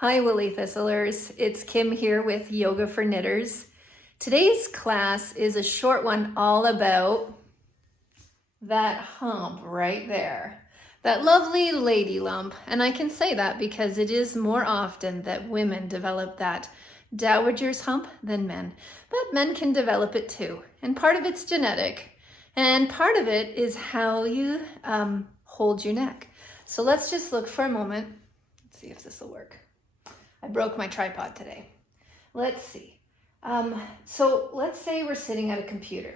Hi Woolly Thistlers, it's Kim here with Yoga for Knitters. Today's class is a short one all about that hump right there. That lovely lady lump, and I can say that because it is more often that women develop that dowager's hump than men, but men can develop it too. And part of it's genetic, and part of it is how you hold your neck. So let's just look for a moment. Let's see if this will work. I broke my tripod today. Let's see. So let's say we're sitting at a computer.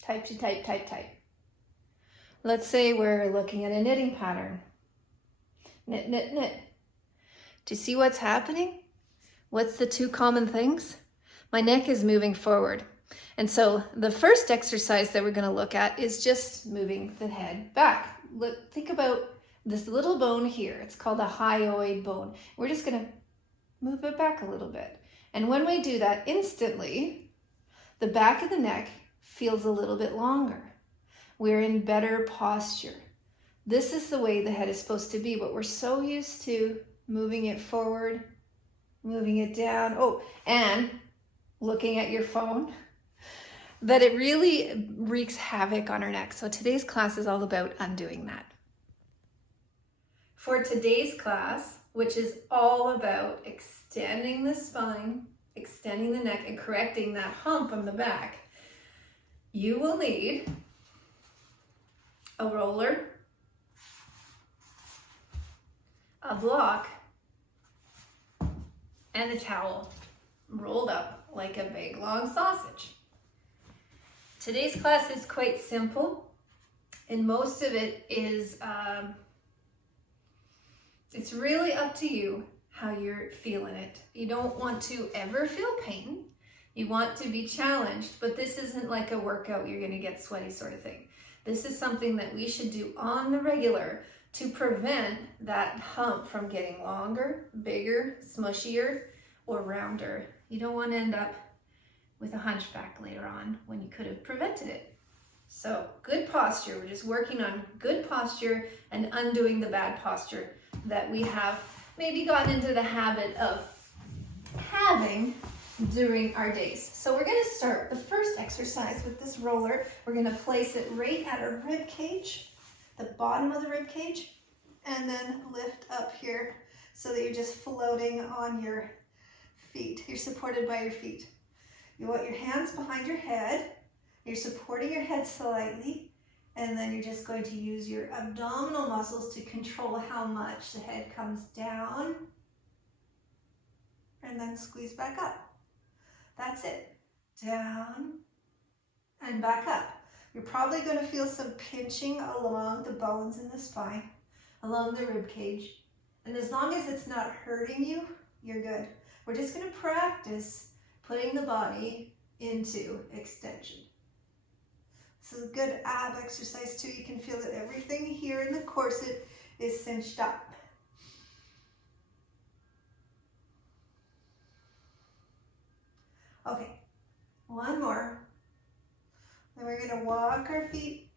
Type. Let's say we're looking at a knitting pattern. Knit. Do you see what's happening? What's the two common things? My neck is moving forward. And so the first exercise that we're going to look at is just moving the head back. Think about this little bone here. It's called a hyoid bone. We're just going to move it back a little bit. And when we do that, instantly, the back of the neck feels a little bit longer. We're in better posture. This is the way the head is supposed to be, but we're so used to moving it forward, moving it down, and looking at your phone, that it really wreaks havoc on our neck. So today's class is all about undoing that. For today's class, which is all about extending the spine, extending the neck, and correcting that hump on the back, you will need a roller, a block, and a towel rolled up like a big long sausage. Today's class is quite simple, and most of it is it's really up to you how you're feeling it. You don't want to ever feel pain. You want to be challenged, but this isn't like a workout you're going to get sweaty sort of thing. This is something that we should do on the regular to prevent that hump from getting longer, bigger, smushier, or rounder. You don't want to end up with a hunchback later on when you could have prevented it. So good posture. We're just working on good posture and undoing the bad posture that we have maybe gotten into the habit of having during our days. So we're going to start the first exercise with this roller. We're going to place it right at our rib cage, the bottom of the rib cage, and then lift up here so that you're just floating on your feet. You're supported by your feet. You want your hands behind your head. You're supporting your head slightly, and then you're just going to use your abdominal muscles to control how much the head comes down, and then squeeze back up. That's it. Down and back up. You're probably going to feel some pinching along the bones in the spine, along the rib cage. And as long as it's not hurting you, you're good. We're just going to practice putting the body into extension. This is a good ab exercise too. You can feel that everything here in the corset is cinched up. Okay, one more. Then we're going to walk our feet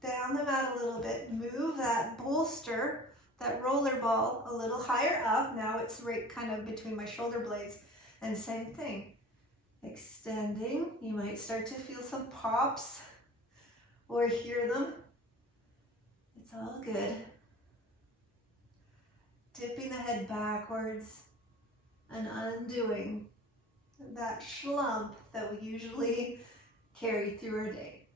down the mat a little bit. Move that bolster, that roller ball, a little higher up. Now it's right kind of between my shoulder blades. And same thing. Extending. You might start to feel some pops or hear them. It's all good. Tipping the head backwards and undoing that slump that we usually carry through our day.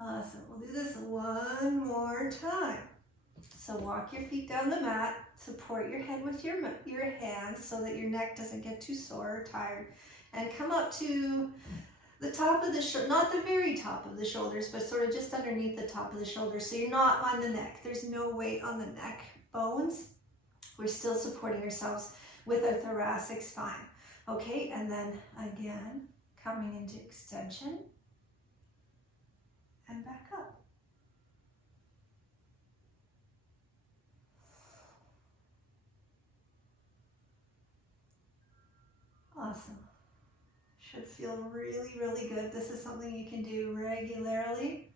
Awesome. We'll do this one more time. So walk your feet down the mat, support your head with your hands so that your neck doesn't get too sore or tired, and come up to the top of the shoulder, not the very top of the shoulders, but sort of just underneath the top of the shoulders. So you're not on the neck. There's no weight on the neck bones. We're still supporting ourselves with our thoracic spine. Okay, and then again, coming into extension and back up. Awesome. Should feel really, really good. This is something you can do regularly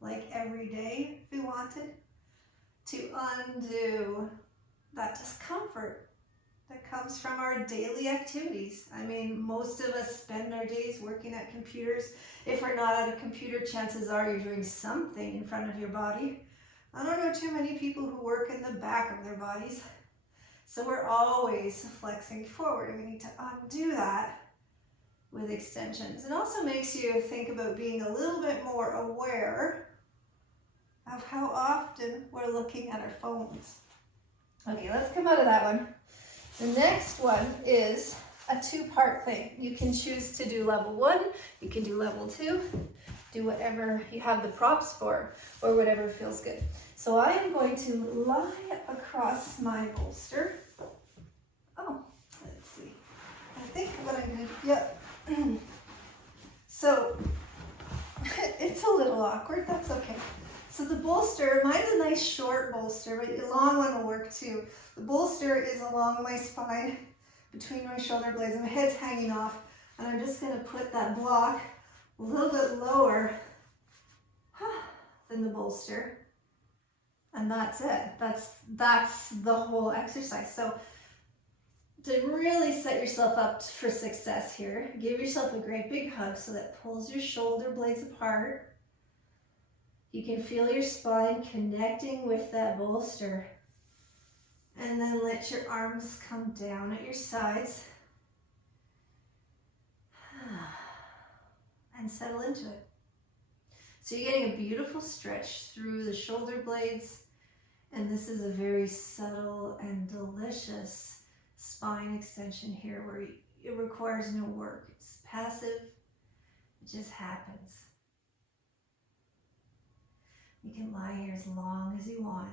like every day if we wanted, to undo that discomfort that comes from our daily activities. I mean, most of us spend our days working at computers. If we're not at a computer, chances are you're doing something in front of your body. I don't know too many people who work in the back of their bodies. So we're always flexing forward, and we need to undo that with extensions. It also makes you think about being a little bit more aware of how often we're looking at our phones. Okay, let's come out of that one. The next one is a two-part thing. You can choose to do level 1, you can do level 2, do whatever you have the props for, or whatever feels good. So I am going to lie across my bolster. Oh, let's see. I think what I'm going to, yep. So it's a little awkward, that's okay. So the bolster, mine's a nice short bolster, but a long one will work too. The bolster is along my spine, between my shoulder blades, and my head's hanging off. And I'm just going to put that block a little bit lower than the bolster. And that's it. That's the whole exercise. So to really set yourself up for success here, give yourself a great big hug so that pulls your shoulder blades apart. You can feel your spine connecting with that bolster. And then let your arms come down at your sides. And settle into it. So you're getting a beautiful stretch through the shoulder blades. And this is a very subtle and delicious spine extension here where it requires no work. It's passive. It just happens. You can lie here as long as you want.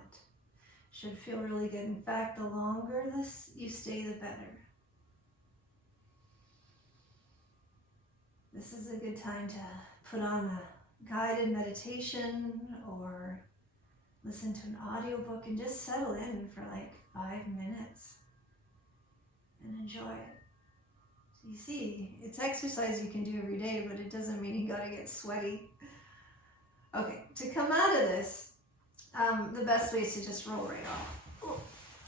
Should feel really good. In fact, the longer you stay, the better. This is a good time to put on a guided meditation or listen to an audiobook and just settle in for like 5 minutes and enjoy it. So you see, it's exercise you can do every day, but it doesn't mean you gotta get sweaty. Okay, to come out of this, the best way is to just roll right off.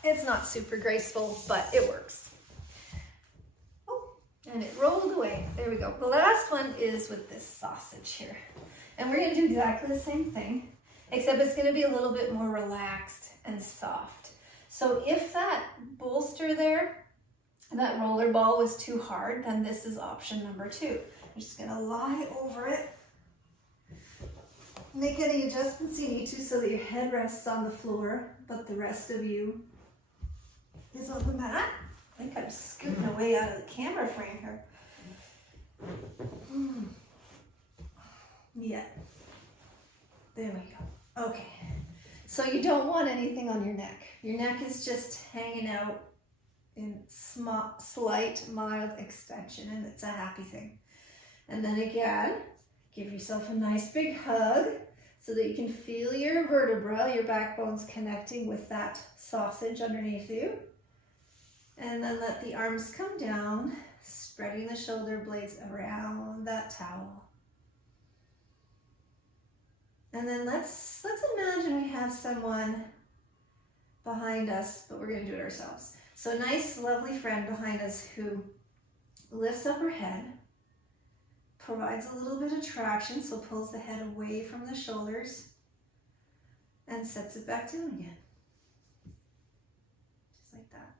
It's not super graceful, but it works. Oh, and it rolled away. There we go. The last one is with this sausage here. And we're going to do exactly the same thing, except it's going to be a little bit more relaxed and soft. So if that bolster there, that roller ball was too hard, then this is option number 2. I'm just going to lie over it. Make any adjustments you need to so that your head rests on the floor, but the rest of you is on the mat. I think I'm scooting away out of the camera frame here. Yeah. There we go. Okay. So you don't want anything on your neck. Your neck is just hanging out in slight, mild extension, and it's a happy thing. And then again, give yourself a nice big hug so that you can feel your vertebra, your backbone's connecting with that sausage underneath you. And then let the arms come down, spreading the shoulder blades around that towel. And then let's imagine we have someone behind us, but we're going to do it ourselves. So a nice, lovely friend behind us who lifts up her head, provides a little bit of traction, so pulls the head away from the shoulders and sets it back down again. Just like that.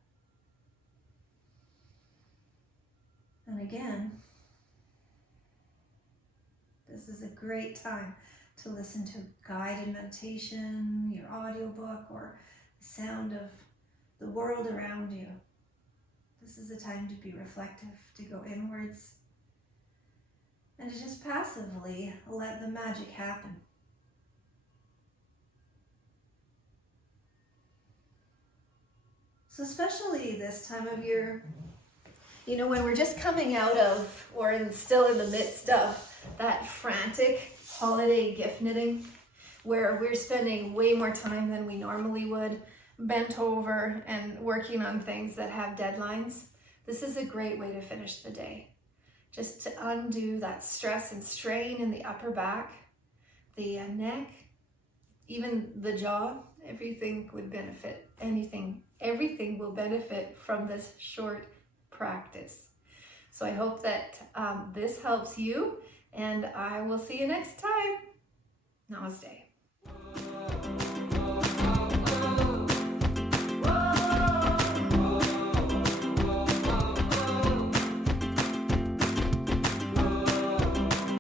And again, this is a great time to listen to guided meditation, your audiobook, or the sound of the world around you. This is a time to be reflective, to go inwards, and to just passively let the magic happen. So especially this time of year, you know, when we're just coming out of, or still in the midst of, that frantic holiday gift knitting, where we're spending way more time than we normally would, bent over and working on things that have deadlines, this is a great way to finish the day. Just to undo that stress and strain in the upper back, the neck, even the jaw, everything would benefit. Everything will benefit from this short practice. So I hope that this helps you, and I will see you next time. Namaste.